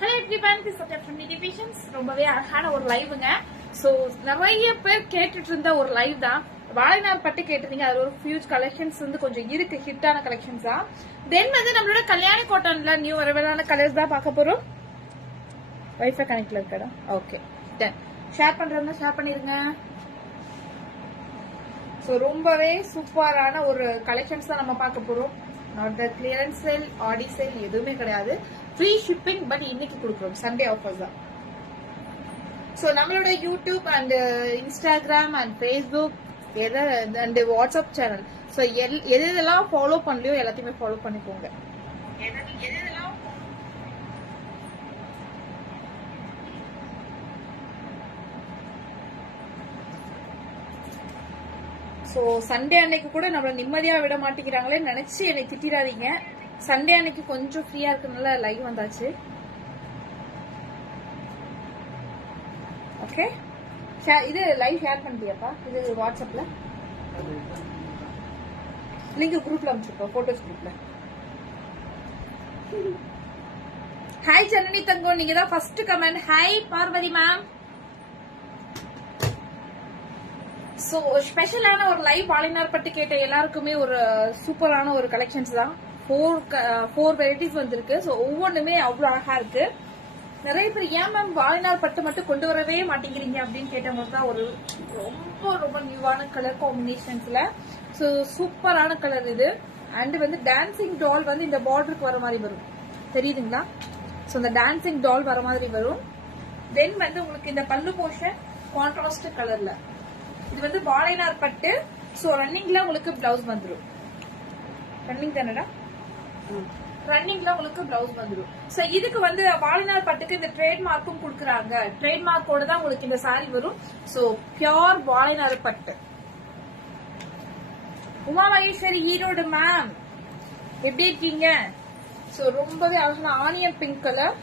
Hello everyone, this Sathya from divisions. ரொம்பவே அழகான ஒரு லைவுங்க. ஸோ நிறைய பேர் கேட்டுட்டு இருந்த ஒரு லைவ் தான். வாழைநார் பட்டு கேட்டிருந்தீங்க. அது ஒரு ஃபியூஜ் கலெக்ஷன்ஸ் வந்து கொஞ்சம் இருக்கு, ஹிட்டான கலெக்ஷன்ஸ் தான். தென் வந்து நம்மளோட கல்யாணி காட்டன்ல நியூ வரவேலான கலர்ஸ் தான் பார்க்க போறோம். வைஃபை கனெக்ட்ல இருக்கடா. ஓகே, தென் ஷேர் பண்றதுனா ஷேர் பண்ணிருங்க. ஸோ ரொம்பவே சூப்பரான ஒரு கலெக்ஷன்ஸ் தான் நம்ம பார்க்க போறோம். Not the clearance sale, Aadi sale எதுவுமே கிடையாது. ஃப்ரீ ஷிப்பிங், பட் இன்னைக்கு கொடுக்குறோம். சண்டே ஆஃபர்ஸ் தான். ஸோ நம்மளோட YouTube and Instagram and Facebook and WhatsApp channel, so எதெல்லாம் ஃபாலோ பண்ணலையோ எல்லாத்தையுமே ஃபாலோ பண்ணிக்கோங்க. ஸோ சண்டே அன்னைக்கு கூட நம்மள நிம்மதியா விட மாட்டேங்கிறாங்களே நினைச்சு என்னை திட்டிடாதீங்க. சண்டே அன்னைக்கு கொஞ்சம் ஃப்ரீயா இருக்கனால லைவ் வந்தாச்சு. ஓகே, இது லைவ் ஷேர் பண்ணிட்டியாப்பா? இது வாட்ஸ்அப்ல லிங்க் குரூப்ல அனுப்பிச்சிருக்கோம், போட்டோஸ் குரூப்ல. ஹாய் ஜனனி தங்கம், நீங்க தான் first comment. Hi Parvathi ma'am. So ஸ்பெஷலான ஒரு லைவ் வாழைநார் பட்டு கேட்ட எல்லாருக்குமே ஒரு சூப்பரான ஒரு கலெக்ஷன்ஸ் தான். 4 வெரைட்டிஸ் வந்திருக்கு. ஸோ ஒவ்வொன்றுமே அவ்வளோ அழகா இருக்கு. நிறைய பேர் ஏன் மேம் வாழைநார் பட்டு மட்டும் கொண்டு வரவே மாட்டேங்கிறீங்க அப்படின்னு கேட்டவங்க தான். ஒரு ரொம்ப ரொம்ப நியூவான கலர் காம்பினேஷன்ஸ்ல ஸோ சூப்பரான கலர் இது. அண்ட் வந்து டான்சிங் டால் வந்து இந்த பார்டருக்கு வர மாதிரி வரும், தெரியுதுங்களா? ஸோ இந்த டான்சிங் டால் வர மாதிரி வரும். தென் வந்து உங்களுக்கு இந்த பல்லு போர்ஷன் கான்ட்ராஸ்ட் கலர்ல. இது வந்து வாழைநார் பட்டு. ஸோ ரன்னிங்ல உங்களுக்கு பிளவுஸ் வந்துடும். ரன்னிங் தானடா? ரன்னிங்ல உங்களுக்கு பிளவுஸ் வந்துடும். சோ இதுக்கு வந்து வாழைநார் பட்டுக்கு இந்த ட்ரேட் மார்க்கும் கொடுக்குறாங்க. ட்ரேட் மார்க்கோட தான் உங்களுக்கு இந்த சாரி வரும். சோ பியோர் வாழைநார் பட்டு. உமா மகேஸ்வரி ஈரோடு மேம், எப்படி இருக்கீங்க? சோ ரொம்பவே அழகான ஆனியன் பிங்க் கலர்.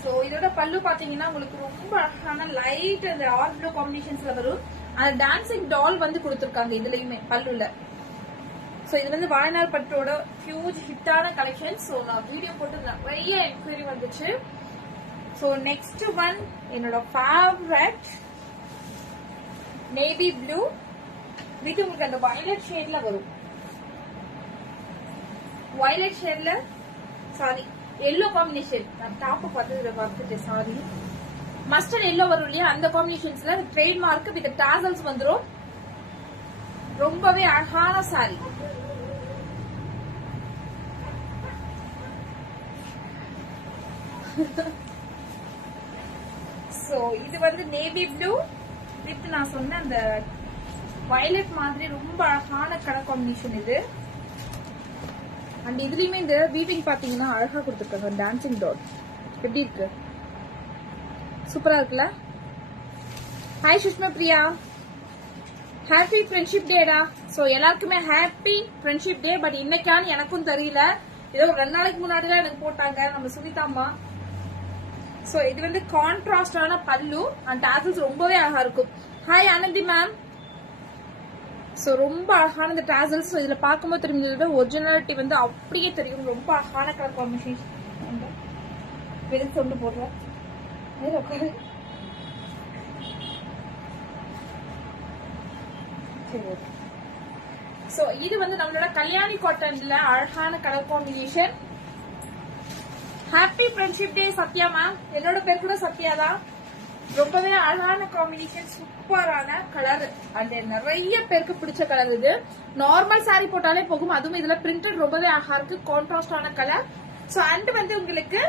சோ இதோட பல்லு பாத்தீங்கன்னா உங்களுக்கு ரொம்ப அழகான லைட் அந்த ஆர் ப்ளூ காம்பினேஷன்ஸ்ல வரும். அந்த டான்சிங் டால் வந்து கொடுத்திருக்காங்க இதுலயுமே பல்லுல. சோ இது வந்து வாழைநார் பட்டோட ஹியூஜ் ஹிட்டான கலெக்ஷன். சோ நான் வீடியோ போட்டு நிறைய என்கொயரி வந்துச்சு. சோ நெக்ஸ்ட் ஒன் என்னோட ஃபேவரட் நேவி ப்ளூ வித் உங்களுக்கு அந்த வயலட் ஷேட்ல வரும். வயலட் ஷேட்ல சாரி எல்லோ காம்பினேஷன். நான் டாப் பார்த்துட்டு சாரி மஸ்டர்ட் எல்லோ வரும் இல்லையா, அந்த காம்பினேஷன்ஸ்ல ட்ரேட் மார்க் வித் டாசல்ஸ் வந்துரும். ரொம்பவே அழகான சாரி. சோ இது வந்து நேவி ப்ளூ வித் நான் சொன்ன அந்த வயலட் மாதிரி ரொம்ப அழகான கலர் காம்பினேஷன் இது. அண்ட் இதுலயுமே இந்த வீவிங் பாத்தீங்கன்னா அழகா கொடுத்துருக்காங்க. டான்சிங் டாட் எப்படி இருக்கு? சூப்பரா இருக்குல்ல? Hi Sushma Priya, happy friendship டேடா. சோ எல்லாருக்குமே ஹாப்பி ஃப்ரெண்ட்ஷிப் டே. பட் இன்னைக்கான்னு எனக்கும் தெரியல, ஏதோ 2 நாளைக்கு முன்னாடி தான் எனக்கு போட்டாங்க நம்ம சுனிதாமா. சோ இது வந்து கான்ட்ராஸ்டான பல்லு அண்ட் டாசல்ஸ் ரொம்பவே அழகா இருக்கும். Hi Anandhi ma'am. சோ ரொம்ப அழகான இந்த டாசல்ஸ் இதுல பார்க்கும்போது தெரிஞ்சது ஒரிஜினாலிட்டி வந்து அப்படியே தெரியும். ரொம்ப அழகான கலர் காம்பினேஷன். வெறும் சொண்டு போடுறேன். சோ இது வந்து நம்மளோட கல்யாணி காட்டன்ல அழகான கலர் காம்பினேஷன். ஹாப்பி ஃப்ரெண்ட்ஷிப் டே சத்யா மேம். என்னோட பேர் கூட சத்யா தான். ரொம்பவே அழகான காம்பினேஷன், சூப்பரான கலர் அண்ட் நிறைய பேருக்கு பிடிச்ச கலர் இது. நார்மல் சாரி போட்டாலே போகும். அதுவும் இதுல பிரிண்டட் ரொம்பவே அழகா இருக்கு, கான்ட்ராஸ்டான கலர். சோ அண்ட் வந்து உங்களுக்கு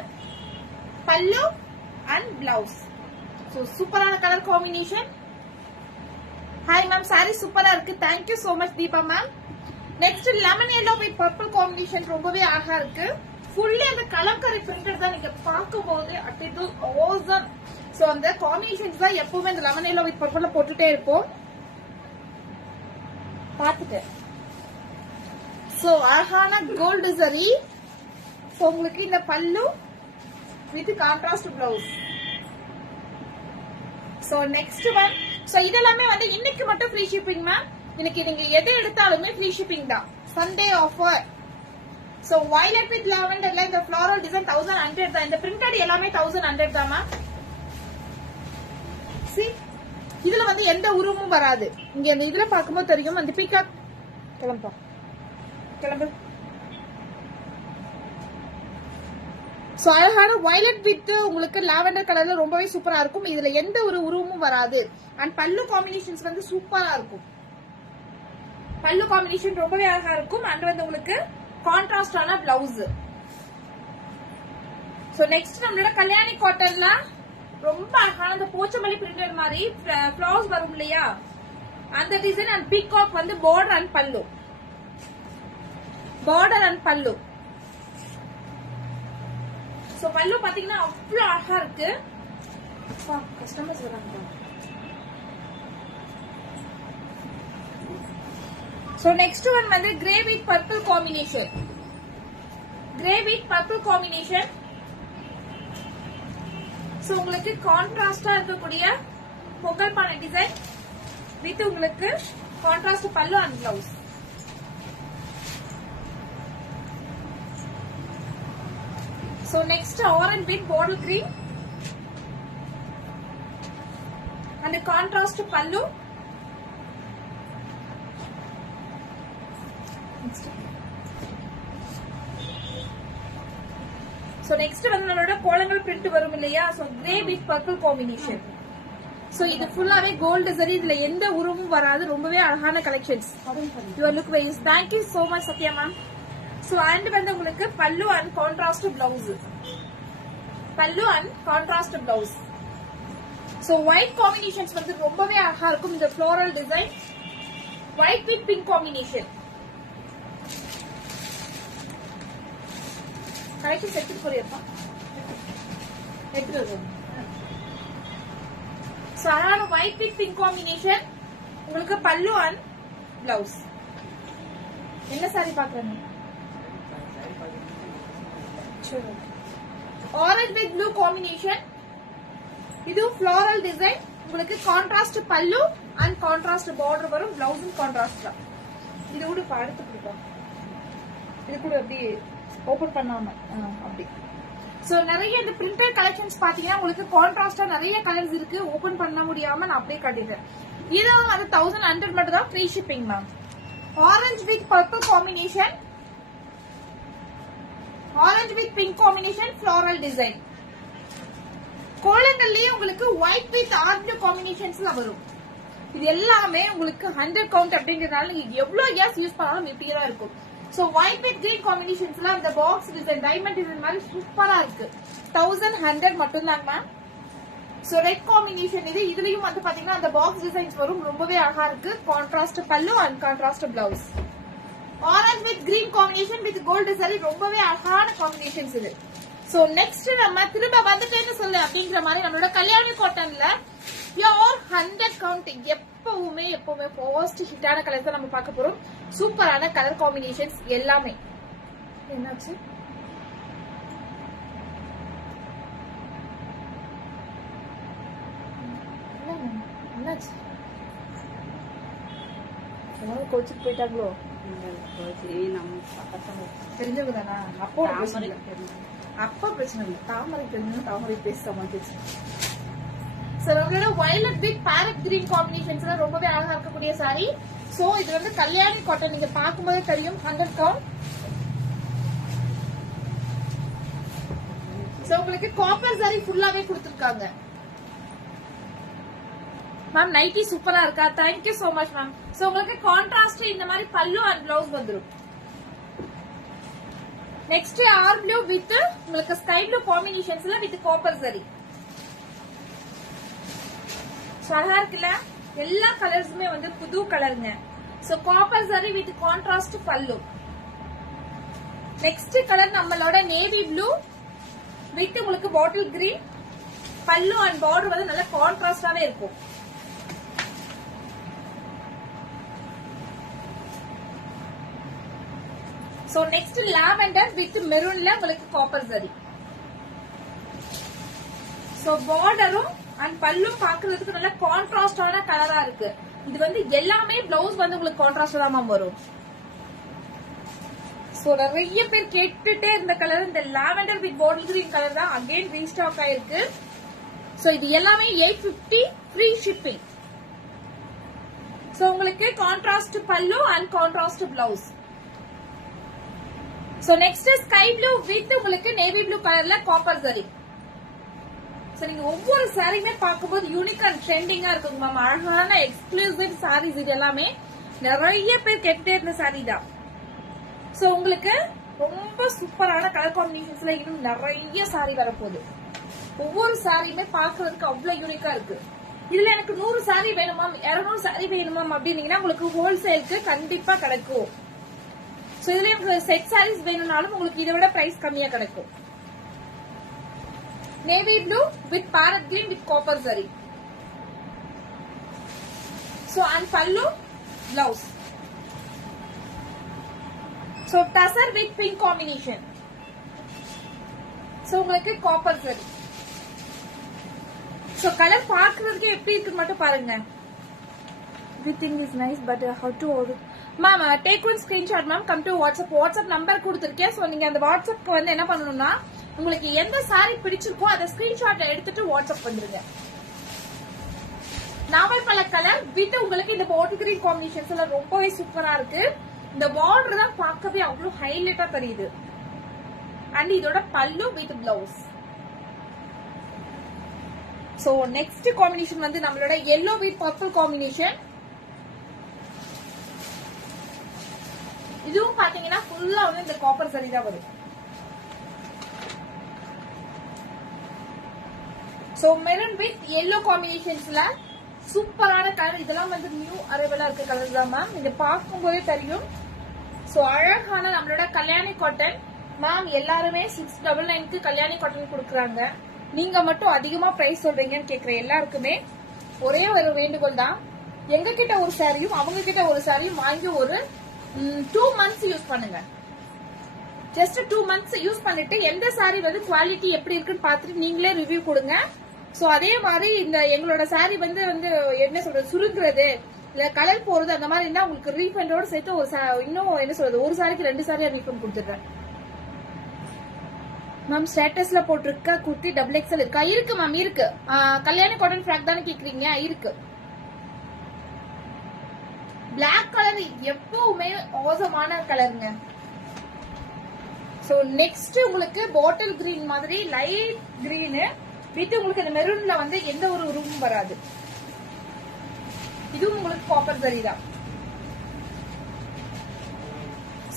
பல்லு அண்ட் பிளவுஸ். சோ சூப்பரான colour combination. Hi ma'am, sorry சூப்பரா இருக்கு. Thank you so much Deepa ma'am. Next lemon yellow with purple combination ரொம்பவே அழகா இருக்கு. ஃபுல்லி அந்த கலம்கரி பிரிண்டட் தான். நீங்க பார்க்கும்போது அட் ஆசம். சோ அந்த காம்பினேஷன்ஸ் தான் எப்பவுமே இந்த லெமன் எல்லோ வித் பர்பிள்ல போட்டுட்டே இருப்போம். பாத்துட்டு சோ அழகான கோல்டு சரி. சோ உங்களுக்கு இந்த பல்லு with contrast blouse. So next one. So இதெல்லாமே வந்து இன்னைக்கு மட்டும் ஃப்ரீ ஷிப்பிங் மேம். இன்னைக்கு நீங்க எதை எடுத்தாலுமே ஃப்ரீ ஷிப்பிங் தான். Sunday offer. So violet with லாவெண்டர்ல இந்த ஃப்ளோரல் டிசைன் 1100 தான். இந்த பிரிண்டட் எல்லாமே 1100 தான் மேம். இதுல வந்து எந்த உருவமும் வராது. இங்க இந்த இதுல பாக்கும்போது தெரியும் அந்த பீகாக் கிளம்பு. சோ அழகான வயலட் வித் உங்களுக்கு லாவெண்டர் கலர்ல ரொம்பவே சூப்பரா இருக்கும். இதுல எந்த ஒரு உருவமும் வராது. அண்ட் பல்லு காம்பினேஷன்ஸ் வந்து சூப்பரா இருக்கும். பல்லு காம்பினேஷன் ரொம்பவே அழகா இருக்கும். அண்ட் வந்து உங்களுக்கு கான்ட்ராஸ்டான பிளவுஸ். சோ நெக்ஸ்ட் நம்மளோட கல்யாணி காட்டன்ல ரொம்ப அழகான அந்த போச்சமல்லி பிரிண்டட் மாதிரி ஃபிளவர்ஸ் வரும் இல்லையா, அந்த டிசைன் அண்ட் பீகாக் வந்து பார்டர் அண்ட் பல்லு. பார்டர் அண்ட் பல்லு. சோ பல்லு பாத்தீங்கன்னா அவ்வளவு அழகா இருக்கு. கஸ்டமர்ஸ் வராங்க. சோ நெக்ஸ்ட் ஒன் வந்து grey with purple combination. Grey with purple combination. So உங்களுக்கு கான்ட்ராஸ்டா இருக்கக்கூடிய பொங்கல் பானை டிசைன் வித் உங்களுக்கு contrast pallu and blouse. So next orange with bottle green and the contrast pallu. So next வந்து நம்மளோட கோலங்கள் print வரும் இல்லையா, so grey with purple combination. So இது ஃபுல்லாவே கோல்ட் சரி, இதுல எந்த உருவமும் வராது. ரொம்பவே அழகான collections. You look very nice. Thank you so much Satya ma'am. So and வந்து உங்களுக்கு பல்லு அண்ட் கான்ட்ராஸ்ட் பிளவுஸ். பல்லு and contrast blouse. So white combinations வந்து ரொம்பவே அழகா இருக்கும். இந்த floral design white with pink combination. Correct set போறியப்பா. எடுத்து. So அழகான white with pink combination. உங்களுக்கு பல்லு அண்ட் பிளவுஸ். என்ன சாரி பாக்குறீங்க? Orange with blue combination. இது ஃப்ளோரல் டிசைன். உங்களுக்கு contrast pallu and contrast border வரும். பிளவுஸும் கான்ட்ராஸ்ட் தான். இது கூட அடுத்து கொடுப்போம். இது கூட அப்படி ஓபன் பண்ணாம அப்படி. சோ நிறைய இந்த பிரிண்டட் கலெக்ஷன்ஸ் பாத்தீங்கன்னா உங்களுக்கு கான்ட்ராஸ்டா நிறைய கலர்ஸ் இருக்கு. ஓபன் பண்ண முடியாம நான் அப்படியே காட்டிட்டேன். இதுவும் வந்து 1100 மட்டும் தான். Free shipping ma'am. Orange with purple combination. Orange with pink combination floral design. கோலங்கள்லயே உங்களுக்கு ஒயிட் வித் ஆர்ட் காம்பினேஷன்ஸ்ல வரும். இது எல்லாமே உங்களுக்கு 100 கவுண்ட் அப்படிங்கறதால நீங்க எவ்வளவு இயர்ஸ் யூஸ் பண்ணாலும் இப்படியே இருக்கும். சோ ஒயிட் வித் கிரீன் காம்பினேஷன்ஸ்ல அந்த பாக்ஸ் டிசைன் டைமண்ட் டிசைன் மாதிரி சூப்பரா இருக்கு. 1100 மட்டும் தான் மேம். சோ ரெட் காம்பினேஷன் இது. இதுலயும் வந்து பாத்தீங்கன்னா அந்த பாக்ஸ் டிசைன்ஸ் வரும். ரொம்பவே அழகா இருக்கு. Contrast pallu and contrast blouse. Orange with green combination with gold சரி. ரொம்பவே அழகான காம்பினேஷன்ஸ் இது. சோ நெக்ஸ்ட் நம்ம திரும்ப வந்துட்டேன்னு சொல்லு அப்படிங்கிற மாதிரி நம்மளோட கல்யாணி காட்டன்ல பியூர் 100 கவுண்ட் எப்பவுமே ஃபர்ஸ்ட் ஹிட்டான கலர்ஸ் தான் நம்ம பார்க்க போறோம். சூப்பரான கலர் காம்பினேஷன்ஸ் எல்லாமே. என்னாச்சு? என்னாச்சு? கோச்சுக்கு போயிட்டாங்களோ? தெரிஞ்சவங்க தானா? அப்போ பிரச்சனை இல்லை. தாமரை தெரிஞ்சு தாமரை பேச மாட்டேச்சு. நம்மளோட violet with parrot green combinations ரொம்பவே அழகா இருக்கக்கூடிய சாரி. சோ இது வந்து கல்யாணி காட்டன். நீங்க பார்க்கும்போதே தெரியும் 100 கவுண்ட். சோ உங்களுக்கு காப்பர் சாரி ஃபுல்லாவே கொடுத்திருக்காங்க. மேம் நைட்டி சூப்பரா இருக்கா? Thank you so much ma'am. So உங்களுக்கு கான்ட்ராஸ்ட் இந்த மாதிரி பல்லு அண்ட் பிளவுஸ் வந்துரும். நெக்ஸ்ட் ஆர் ப்ளூ வித் உங்களுக்கு ஸ்கை ப்ளூ காம்பினேஷன்ஸ்ல வித் காப்பர் சரி. அழகா இருக்குல்ல? எல்லா கலர்ஸுமே வந்து புது கலருங்க. சோ காப்பர் சரி வித் கான்ட்ராஸ்ட் பல்லு. நெக்ஸ்ட் கலர் நம்மளோட நேவி ப்ளூ வித் உங்களுக்கு பாட்டில் கிரீன். பல்லு அண்ட் பார்டர் வந்து நல்ல கான்ட்ராஸ்டாவே இருக்கும். சோ நெக்ஸ்ட் லாவெண்டர் வித் மெரூன்ல உங்களுக்கு காப்பர் சரி. சோ பார்டரும் அண்ட் பல்லும் பாக்குறதுக்கு நல்ல கான்ட்ராஸ்டான கலரா இருக்கு. இது வந்து எல்லாமே பிளவுஸ் வந்து உங்களுக்கு கான்ட்ராஸ்டா தான் வரும். சோ நிறைய பேர் கேட்டுட்டே இருந்த கலர் இந்த lavender with bottle green colour தான் அகைன் ரீஸ்டாக் ஆயிருக்கு. சோ இது எல்லாமே 850 ஃப்ரீ ஷிப்பிங். சோ உங்களுக்கு contrast pallu and contrast blouse. So next sky blue with உங்களுக்கு நேவி ப்ளூ கலர்ல காப்பர் ஜரி. சோ நீங்க ஒவ்வொரு சாரியுமே பார்க்கும்போது யூனிக் அண்ட் ட்ரெண்டிங்கா இருக்குங்க மேம். அழகான எக்ஸ்க்ளூசிவ் சாரீஸ் இது எல்லாமே நிறைய பேர் கேட்டுட்டே இருந்த சாரி தான். சோ உங்களுக்கு ரொம்ப சூப்பரான கலர் காம்பினேஷன்ஸ்ல இன்னும் நிறைய சாரி வரப்போகுது. ஒவ்வொரு சாரியுமே பாக்குறதுக்கு அவ்வளவு யூனிக்கா இருக்கு. இதுல எனக்கு 100 சாரி வேணுமா 200 சாரி வேணுமா அப்படின்னீங்கன்னா உங்களுக்கு ஹோல்சேலுக்கு கண்டிப்பா கிடைக்கும். சோ இதுல எனக்கு செட் சாரீஸ் வேணும்னாலும் உங்களுக்கு இதை விட பிரைஸ் கம்மியா கிடைக்கும். Navy blue with parrot green with copper zari. So and pallu blouse. So tussar with pink combination. So உங்களுக்கு காப்பர் ஜரி. சோ கலர் பாக்குறதுக்கு எப்படி இருக்குன்னு மட்டும் பாருங்க. Everything is nice but how to order? Ma'am, take one screenshot ma'am. Come to WhatsApp. WhatsApp number கொடுத்திருக்கேன். So நீங்க அந்த வாட்ஸ்அப்க்கு வந்து என்ன பண்ணணும்னா உங்களுக்கு எந்த சாரி பிடிச்சிருக்கோ அதை ஸ்கிரீன்ஷாட் எடுத்துட்டு வாட்ஸ்அப் வந்துருங்க. நாவல் பல கலர் வித் உங்களுக்கு இந்த பாட்டில் கிரீன் காம்பினேஷன்ஸ் எல்லாம் ரொம்பவே சூப்பரா இருக்கு. இந்த பார்டர் தான் பார்க்கவே அவ்வளவு ஹைலைட்டா தெரியுது. அண்ட் இதோட பல்லு with blouse. So next combination வந்து நம்மளோட yellow வித் பர்பிள் காம்பினேஷன். இதுவும் பாத்தீங்கன்னா ஃபுல்லா வந்து இந்த காப்பர் சரி தான் வரும். சோ மெரூன் வித் yellow காம்பினேஷன்ஸ்ல சூப்பரான கலர். இதெல்லாம் வந்து நியூ அரைவலா இருக்க கலர் தான் மேம். இதை பார்க்கும் போதே தெரியும். சோ அழகான நம்மளோட கல்யாணி காட்டன் மேம். எல்லாருமே 699க்கு கல்யாணி காட்டன் கொடுக்குறாங்க. நீங்க மட்டும் அதிகமா பிரைஸ் சொல்றீங்கன்னு கேக்குற எல்லாருக்குமே ஒரே ஒரு வேண்டுகோள் தான். எங்க கிட்ட ஒரு சாரியும் அவங்க கிட்ட ஒரு சாரியும் வாங்கி ஒரு 2 months யூஸ் பண்ணுங்க. ஜஸ்ட் 2 months யூஸ் பண்ணிட்டு எந்த சாரி வந்து குவாலிட்டி எப்படி இருக்குன்னு பார்த்துட்டு நீங்களே ரிவ்யூ கொடுங்க. சோ அதே மாதிரி இந்த எங்களோட சாரி வந்து என்ன சொல்றது சுருங்குறது இல்ல கலர் போறது அந்த மாதிரி இருந்தா உங்களுக்கு ரீஃபண்டோட சேர்த்து ஒரு இன்னும் என்ன சொல்றது ஒரு சாரிக்கு 2 சாரியா ரீஃபண்ட் கொடுத்துடுறேன் மேம். ஸ்டேட்டஸ்ல போட்டிருக்க குர்த்தி XXL இருக்கா? இருக்கு மேம் இருக்கு. கல்யாணி காட்டன் ஃப்ராக் தானே கேக்குறீங்க? இருக்கு. பிளாக் கலர் எப்பவுமே ஆசமான கலருங்க. சோ நெக்ஸ்ட் உங்களுக்கு பாட்டில் கிரீன் மாதிரி லைட் கிரீன் வித் உங்களுக்கு இந்த மெரூன்ல வந்து எந்த ஒரு ரூமும் வராது. இதுவும் உங்களுக்கு காப்பர் ஜரி தான்.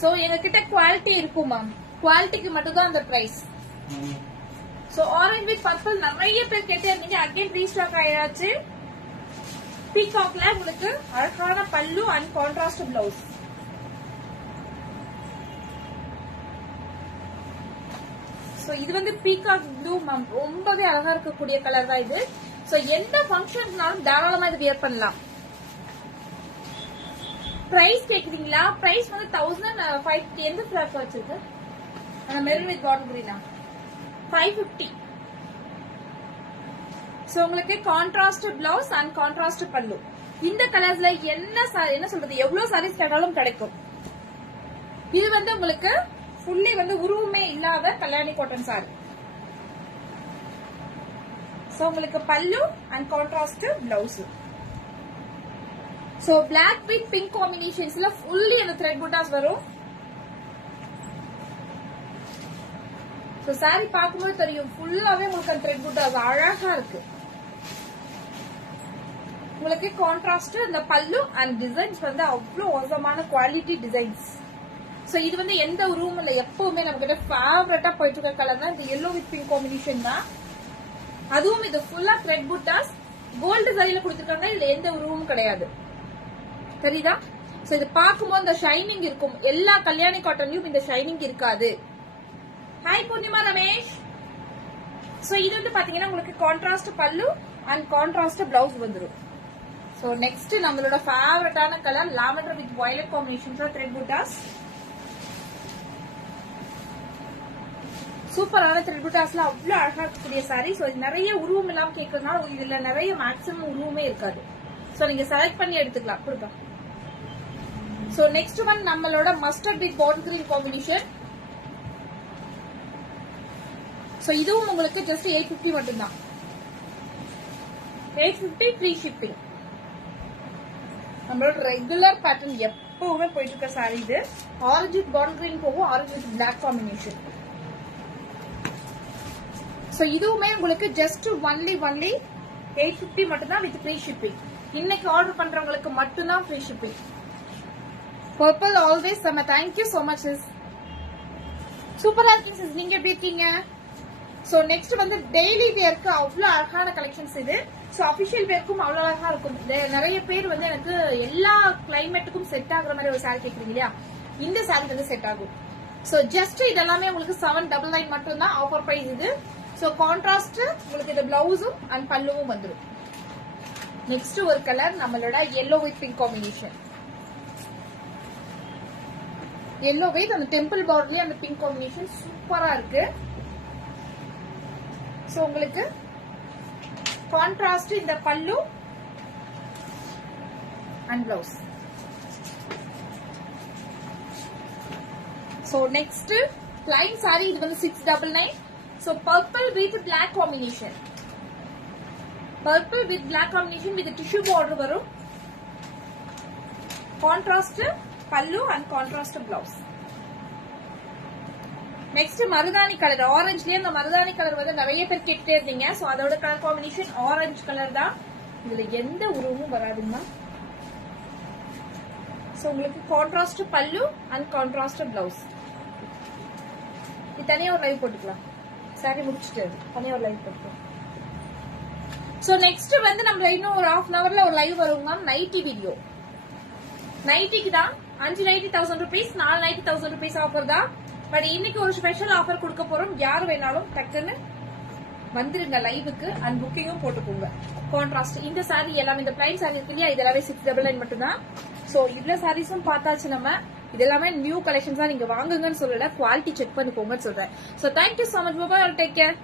சோ எங்க கிட்ட குவாலிட்டி இருக்கும் மேம். குவாலிட்டிக்கு மட்டும் தான் அந்த price. So orange with purple நிறைய பேர் கேட்டே இருந்தீங்க. அகைன் ரீஸ்டாக் ஆயாச்சு. பீகாக்ல உங்களுக்கு அழகான பல்லு அண்ட் கான்ட்ராஸ்ட் பிளவுஸ். சோ இது வந்து பீகாக் ப்ளூ மேம். ரொம்பவே அழகா இருக்கக்கூடிய கலர் தான் இது. சோ எந்த ஃபங்க்ஷன்னாலும் தாராளமா இது வியர் பண்ணலாம். பிரைஸ் கேக்குறீங்களா? பிரைஸ் வந்து 1550. எந்த ஃபிளாக் வச்சிருக்கு? அந்த மெரூன் வித் பாட்டில் கிரீனா 550. சோ உங்களுக்கு கான்ட்ராஸ்ட் பிளவுஸ் அண்ட் கான்ட்ராஸ்ட் பல்லு. இந்த கலர்ஸ்ல என்ன சொல்றது எவ்வளவு சாரீஸ் கேட்டாலும் கிடைக்கும். இது வந்து உங்களுக்கு ஃபுல்லி வந்து உருவமே இல்லாத கல்யாணி காட்டன் சாரி. சோ உங்களுக்கு pallu and contrast blouse. So black with pink காம்பினேஷன்ஸ்ல ஃபுல்லி அந்த த்ரெட் புட்டாஸ் வரும். சோ சாரி பார்க்கும்போது தெரியும் ஃபுல்லாவே உங்களுக்கு அந்த த்ரெட் புட்டாஸ் அழகா இருக்கு. உங்களுக்கு கான்ட்ராஸ்ட் அந்த பல்லு அண்ட் டிசைன்ஸ் வந்து அவ்வளவு அவசரமான குவாலிட்டி டிசைன்ஸ். சோ இது வந்து எந்த ரூம் இல்ல எப்பவுமே நம்ம கிட்ட ஃபேவரட்டா போயிட்டு இருக்க கலர் தான் இந்த yellow வித் பிங்க் காம்பினேஷன் தான். அதுவும் இது ஃபுல்லா த்ரெட் புட்டாஸ் கோல்டு சரியில கொடுத்திருக்காங்க. இதுல எந்த ரூமும் கிடையாது. தெரியுதா? சோ இது பார்க்கும்போது இந்த ஷைனிங் இருக்கும். எல்லா கல்யாணி காட்டன்லயும் இந்த ஷைனிங் இருக்காது. ஹாய் பூர்ணிமா ரமேஷ். சோ இது வந்து பாத்தீங்கன்னா உங்களுக்கு contrast pallu and contrast blouse வந்துடும். சோ நெக்ஸ்ட் நம்மளோட ஃபேவரட்டான கலர் லாவெண்டர் வித் வயலட் காம்பினேஷன்ஸ்ல த்ரெட் புட்டாஸ். சூப்பரான த்ரெட் புட்டாஸ்ல அவ்வளவு அழகா இருக்கக்கூடிய சாரி. சோ நிறைய உருவம் இல்லாம கேட்கறதுனால இதுல நிறைய மேக்ஸிமம் உருவமே இருக்காது. சோ நீங்க செலக்ட் பண்ணி எடுத்துக்கலாம். கொடுப்பா. சோ நெக்ஸ்ட் ஒன் நம்மளோட mustard with bottle green combination. So இதுவும் உங்களுக்கு ஜஸ்ட் 850 மட்டும்தான். 850 ஃப்ரீ ஷிப்பிங். நம்மளோட ரெகுலர் பேட்டர்ன் எப்பவுமே போயிட்டு இருக்க சாரி இது. ஆரஞ்சு வித் பாட்டில் கிரீன் போகும், orange with black combination. So இதுவுமே உங்களுக்கு ஜஸ்ட் ஒன்லி 850 மட்டும்தான் வித் ஃப்ரீ ஷிப்பிங். இன்னைக்கு ஆர்டர் பண்றவங்களுக்கு மட்டும்தான் ஃப்ரீ ஷிப்பிங். பர்பிள் ஆல்வேஸ் செம்ம. Thank you so much sis. சூப்பரா இருக்கு சிஸ். நீங்க எப்படி இருக்கீங்க? சோ நெக்ஸ்ட் வந்து டெய்லி வேர்க்கு அவ்வளவு அழகான கலெக்ஷன்ஸ் இது. சோ அபிஷியல் வேர்க்கும் அவ்வளவு அழகா இருக்கும். நிறைய பேர் வந்து எனக்கு எல்லா கிளைமேட்டுக்கும் செட் ஆகுற மாதிரி ஒரு சாரி கேக்குறீங்க இல்லையா? இந்த சாரி வந்து செட் ஆகும். சோ ஜஸ்ட் இதெல்லாமே உங்களுக்கு 799 மட்டும் தான் ஆஃபர் பிரைஸ் இது. சோ கான்ட்ராஸ்ட் உங்களுக்கு இது பிளவுஸும் அண்ட் பல்லுவும் வந்துடும். நெக்ஸ்ட் ஒரு கலர் நம்மளோட yellow with pink combination. yellow with அந்த டெம்பிள் பார்டர்லயே அந்த பிங்க் காம்பினேஷன் சூப்பரா இருக்கு. சோ உங்களுக்கு கான்ட்ராஸ்ட் இந்த பல்லு and blouse. So next plain saree இது வந்து 699. So purple with black combination. Purple with black combination with tissue border வரும். Contrast pallu and contrast blouse. Next மருதாணி கலர். ஆரஞ்சுலயே அந்த மருதாணி கலர் வந்து நிறைய பேர் கேட்டே இருந்தீங்க. சோ அதோட கலர் காம்பினேஷன் ஆரஞ்சு கலர் தான். இதுல எந்த உருவமும் வராதுங்க. சோ உங்களுக்கு contrast pallu and contrast blouse. இது தனியா ஒரு லைவ் போட்டுக்கலாம். சாரி முடிச்சிட்டு தனியா ஒரு லைவ் போட்டுக்கலாம். சோ நெக்ஸ்ட் வந்து நம்ம இன்னும் ஒரு half an hourல ஒரு லைவ் வருங்க. Nightie video. நைட்டிக்கு தான் 5 nighty 1000 rupees, 4 nighty 1000 rupees offer தான். பட் இன்னைக்கு ஒரு ஸ்பெஷல் ஆஃபர் கொடுக்க போறோம். யார் வேணாலும் டக்குன்னு வந்துருங்க லைவுக்கு அண்ட் புக்கிங்கும் போட்டுக்கோங்க. கான்ட்ராஸ்ட் இந்த சாரி எல்லாமே இந்த பிளைன் சாரி இருக்கு இல்லையா? இது எல்லாமே 699 மட்டும் தான். சோ இவ்வளவு சாரீஸும் பார்த்தாச்சு நம்ம. இது எல்லாமே நியூ கலெக்ஷன்ஸா நீங்க வாங்குங்கன்னு சொல்லல, குவாலிட்டி செக் பண்ணிக்கோங்கன்னு சொல்றேன். So thank you so much. Bye, take care.